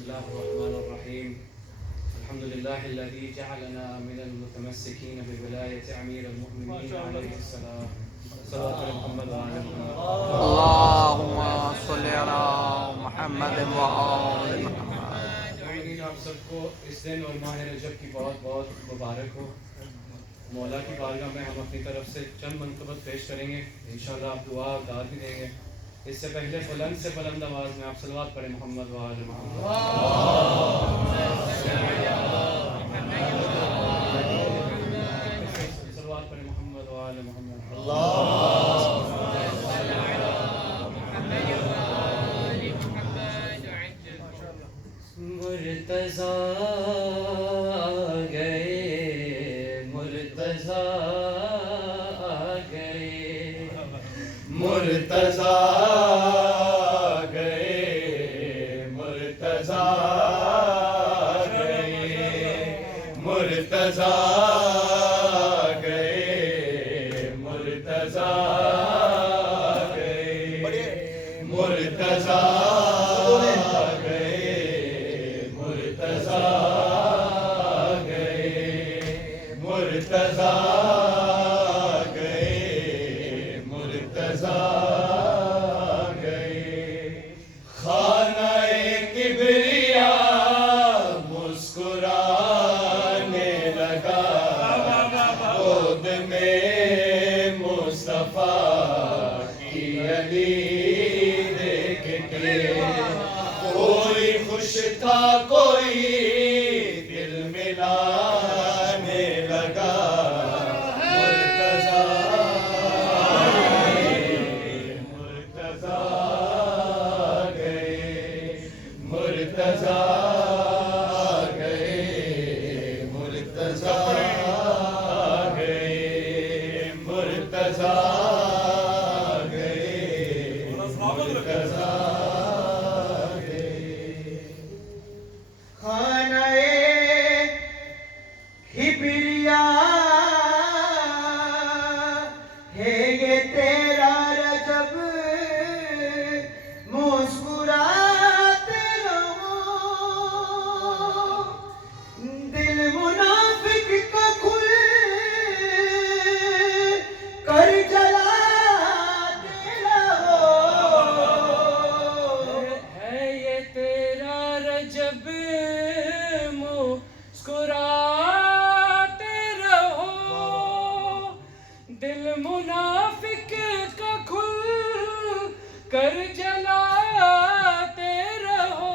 الله الرحمن الرحيم. الحمد لله الذي جعلنا من المتمسكين بولاية أمير المؤمنين عليه السلام. صلوات محمد وآل محمد. اللهم صل على محمد وآل محمد. آپ سب کو اس دن اور ماہ رجب کی بہت بہت مبارک ہو. مولا کی بارگاہ میں ہم اپنی طرف سے چند منقبت پیش کریں گے. انشاءاللہ آپ دعا اور داد بھی دیں گے. اس سے پہلے بلند سے بلند آواز میں آپ صلوات پڑھیں محمد وآل محمد. صلوات پڑھیں محمد وآل محمد. مرتضیٰ گئے مرتضیٰ گئے مرتضیٰ گئے مرتضیٰ گئے مرتضیٰ گئے مرتضیٰ گئے مرتضیٰ کوئی خوش تھا کوئی دل ملانے لگا. مرتضیٰ گئے مرتضیٰ گئے مرتضیٰ گئے مرتضیٰ منافق کا کھل کر جلاتے رہو.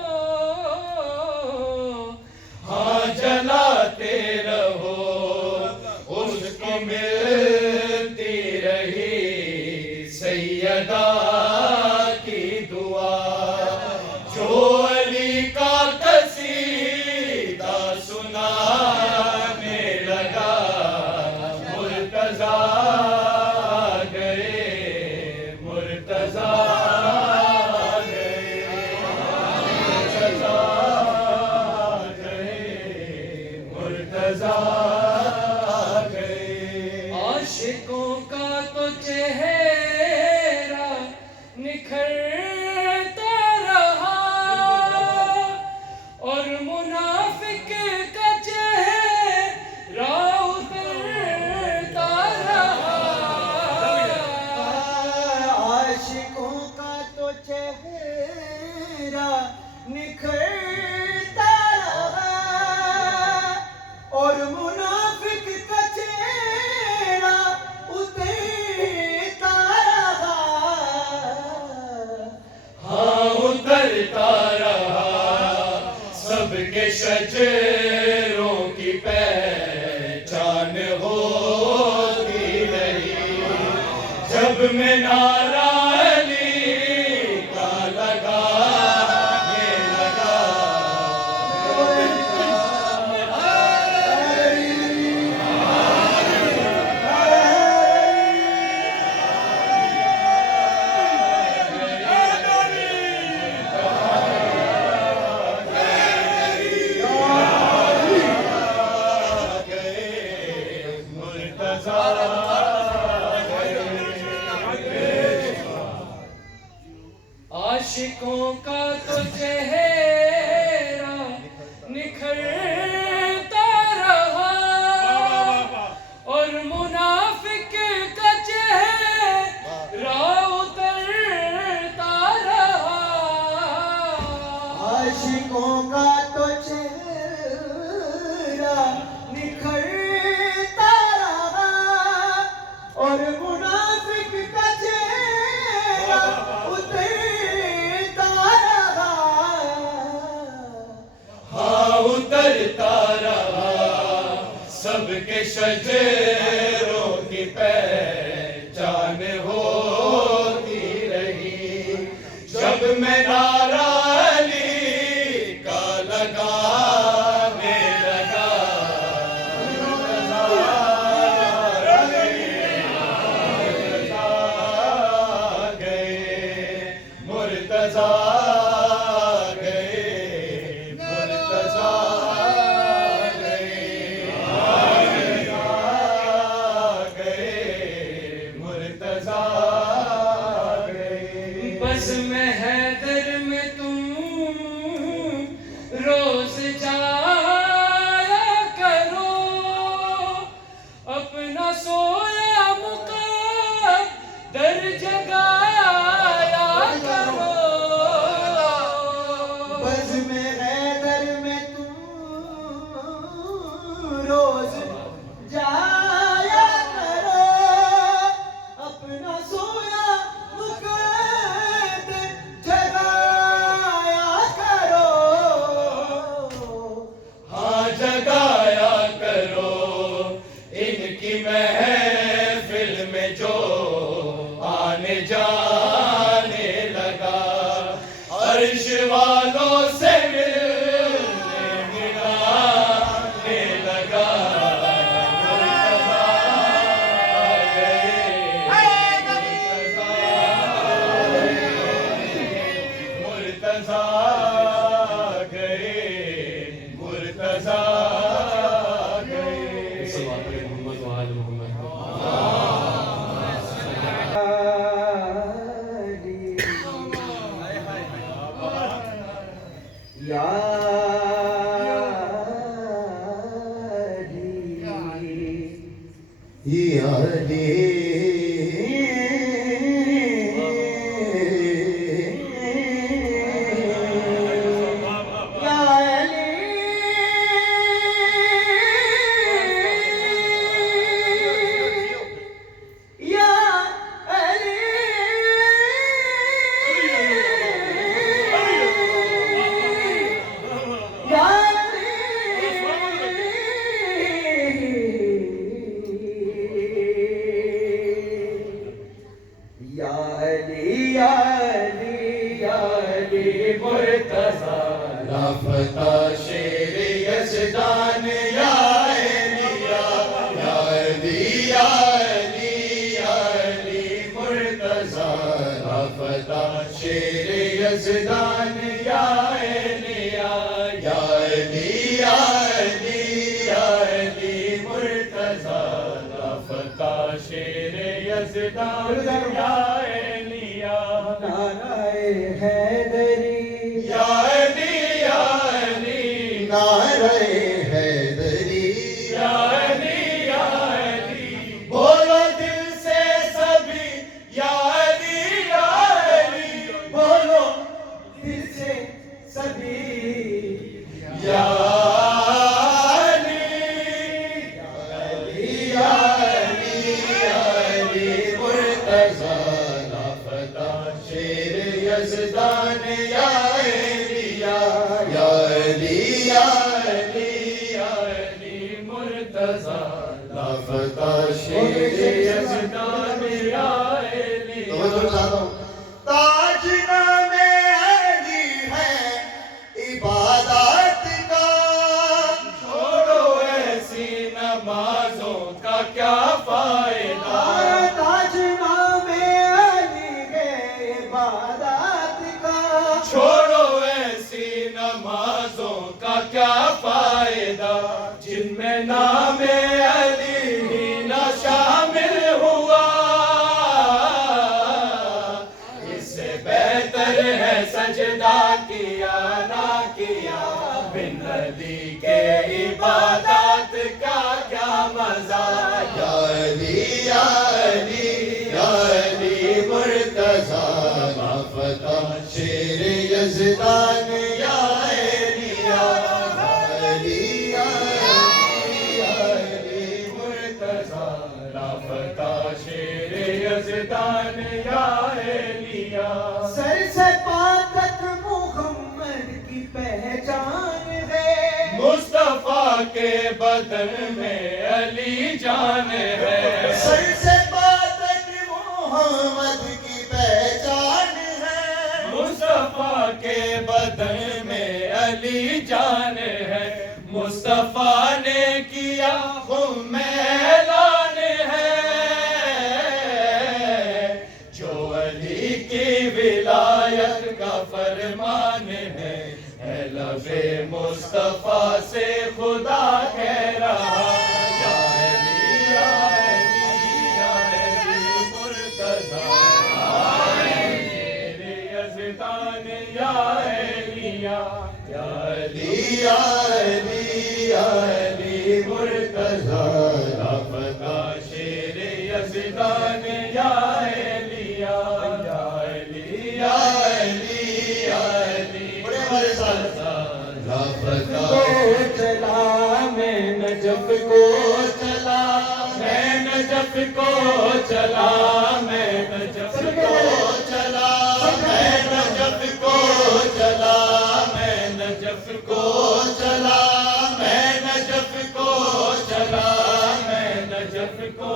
ہاں جلاتے رہو. اس کو ملتی رہی سیدہ کی دعا جو علی کا قصیدہ سنانے لگا. مرتضیٰ عاشقوں کا تو چہرہ نکھرتا رہا اور منافق کا چہرہ اترتا رہا. عاشقوں کا تو چہرہ نکھرتا رہا اور منافق کا چہرہ اترتا رہا. ہاں اترتا رہا. سب کے شجروں کی پہچان ہوتی رہی. جب میں نعرہ علی کا لگانے لگا. مرتضیٰ عاشقوں کا تو چہرہ نکھرتا رہا اور منافق کا چہرہ اترتا رہا ہاں اترتا رہا سب کے شجروں کی پہچان ہوتی رہی جب میں نعرہ علی کا لگانے لگا مرتضیٰ گئے بس میں حیدر میں تم روز جایا کرو اپنا سویا مقدر جگایا کرو بز میں حیدر میں تم روز جایا کرو اپنا سویا مقدر جگایا کرو ہاں جگایا کرو ان کی محفل میں جو آنے جانے لگا عرش والوں سے ملنے ملانے لگا مرتضیٰ گئے محمد وآل محمد لافتہ شیر یزدان یا علی یا علی یا علی یا علی مرتضیٰ لافتہ شیر یزدان یا علی یا علی یا علی یا علی مرتضیٰ لافتہ شیر یزدان یا علی یا نعرہ حیدری یا علی یا علی نعرہ حیدری یا علی یا علی بولو دل سے سبھی یا علی یا علی بولو دل سے سبھی یا علی یا علی یا علی مرتضیٰ لافتہ شیر یزدان یا علی یا علی یا علی یا علی مرتضیٰ لافتہ شیر یزدان یا علی تاج نام علی ہے عبادت کا چھوڑو ایسی نمازوں کا کیا فائدہ تاج نام علی ہے عبادت کا چھوڑو ایسی نمازوں کا کیا فائدہ جن میں نام علی ہی نہ شامل ہوا اس سے بہتر ہے سجدہ کیا نہ کیا بن علی کے عبادات کا کیا مزہ یا علی یا علی یا علی مرتضیٰ لافتہ شیر یزدان یا کے بدن میں علی جان ہے سر سے پا تک محمد کی پہچان ہے مصطفیٰ کے بدن میں علی جان ہے مصطفیٰ نے کیا خم اعلان ہے جو علی کی ولایت کا فرمان ہے اے لب مصطفیٰ سے خدا کہہ رہا یا علی یا علی یا علی مرتضیٰ میرے یزدان یا علی یا علی یا علی یا علی مرتضیٰ رفتہ شیر یزدان یا علی یا علی یا علی یا علی بڑے ہمارے ساتھ چلا میں نجف کو چلا میں نجف کو چلا میں نجف کو چلا میں نجف کو چلا میں نجف کو چلا میں نجف کو چلا میں نجف کو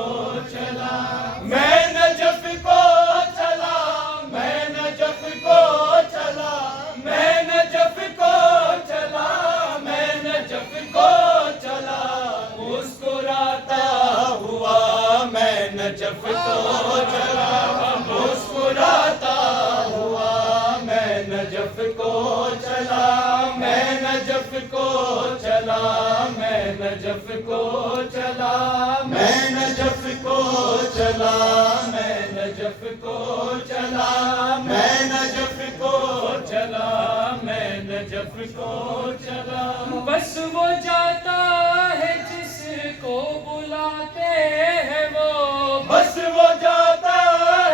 چلا میں نجف کو چلا میں نجف کو چلا میں نجف کو چلا میں نجف کو چلا مسکراتا ہوا میں نجف کو چلا مسکراتا ہوا میں نجف کو چلا میں نجف کو چلا میں نجف کو چلا میں نجف کو چلا میں نجف کو چلا میں نجف کو چلا میں نجف کو چلا بس وہ جاتا ہے جس کو بلاتے ہیں وہ بس وہ جاتا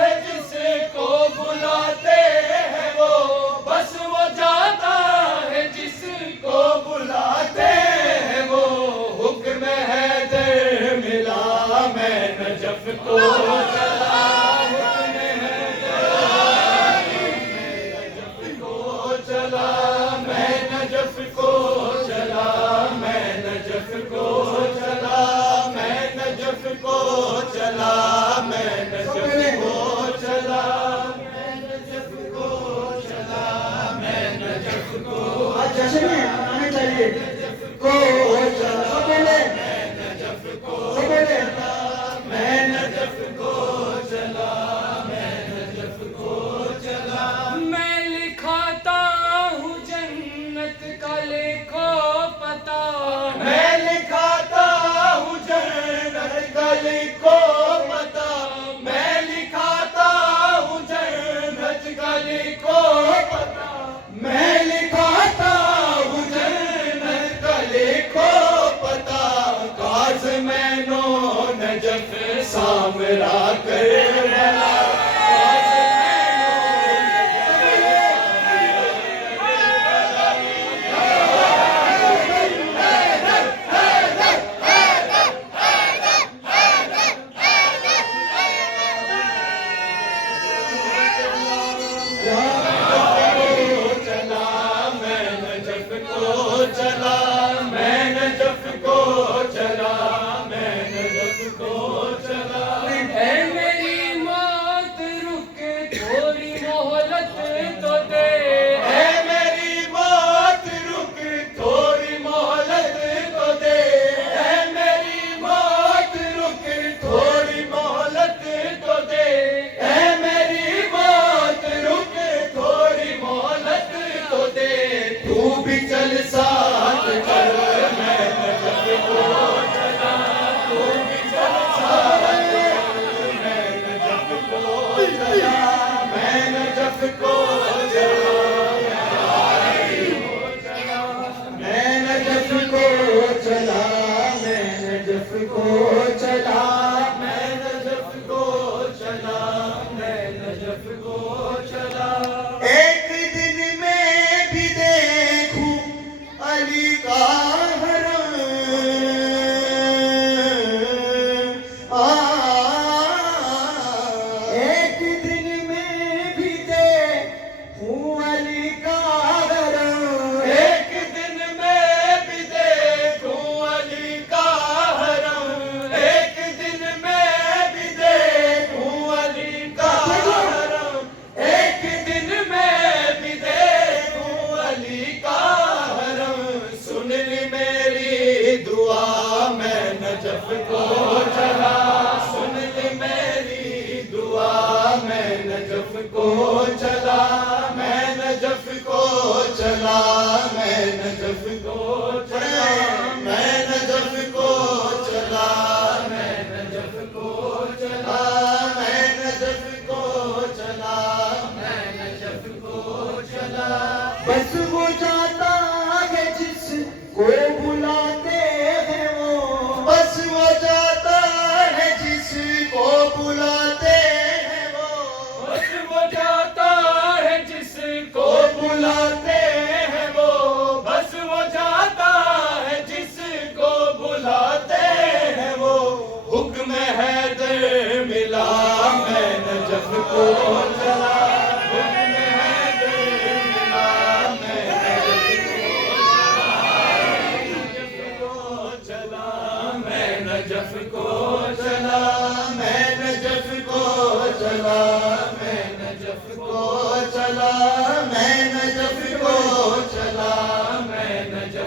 ہے جس کو بلاتے ہیں وہ بس وہ جاتا ہے جس کو بلاتے ہیں وہ حکم حیدر ملا میں نجف کو چلا حکم حیدر کو چلا میں نجف کو چلا میں نجف کو چلا میں نجف کو چلا میں نجف کو چلا میں نجف کو چلا میں نجف کو آج جشن میں آنا چاہیے کو چلا سب بولے میں نجف کو سب بولے میں نجف کو چلا میں نجف کو چلا میں لکھاتا ہوں جنت کا لکھو پتا میں لکھاتا ہوں جنت کا لکھو پتا میں لکھاتا ہوں جنت کا لکھو پتا میں لکھاتا ہوں جنت کا لکھو پتا کاش میں نو نجف سامرا کربلا چلا میں نجف کو چلا میں نجف کو چلا میں نجف کو چلا اے میری موت رک تھوڑی مہلت تو دے اے میری موت رک تھوڑی مہلت تو دے اے میری موت رک تھوڑی مہلت تو دے اے میری موت رک تھوڑی مہلت تو دے تو بھی چل ساتھ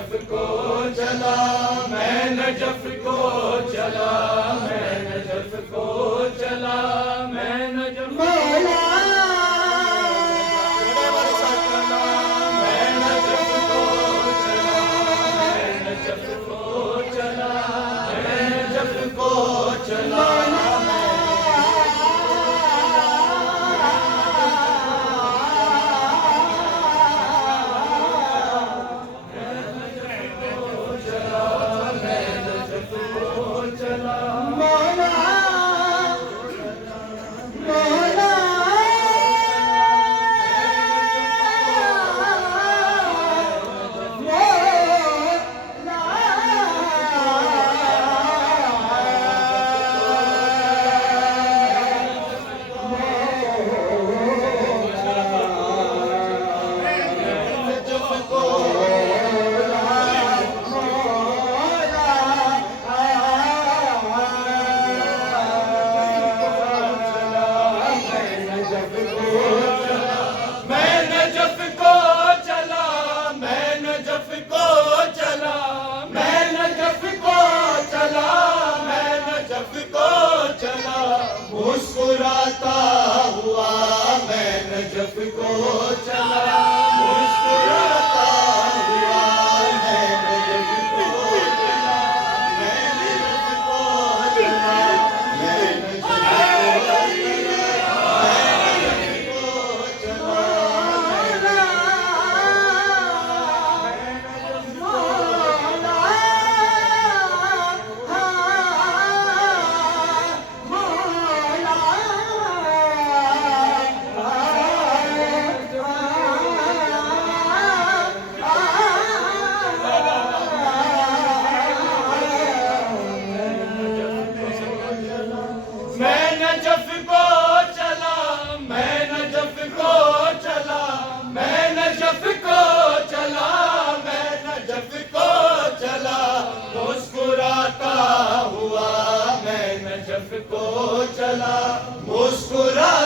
نجف کو چلا میں نجف کو چلا میں نجف کو چلا میں نجف مولا میں نجف کو چلا میں نجف کو چلا میں نجف کو چلا مسکراتا ہوا میں نجف کو چلا مسکراتا ہوا میں نجف کو چلا میں نجف کو چلا میں نجف کو چلا میں نجف کو چلا میں نجف کو چلا میں نجف کو چلا میں نجف کو چلا مسکراتا ہوا میں نجف کو چلا مسکراتا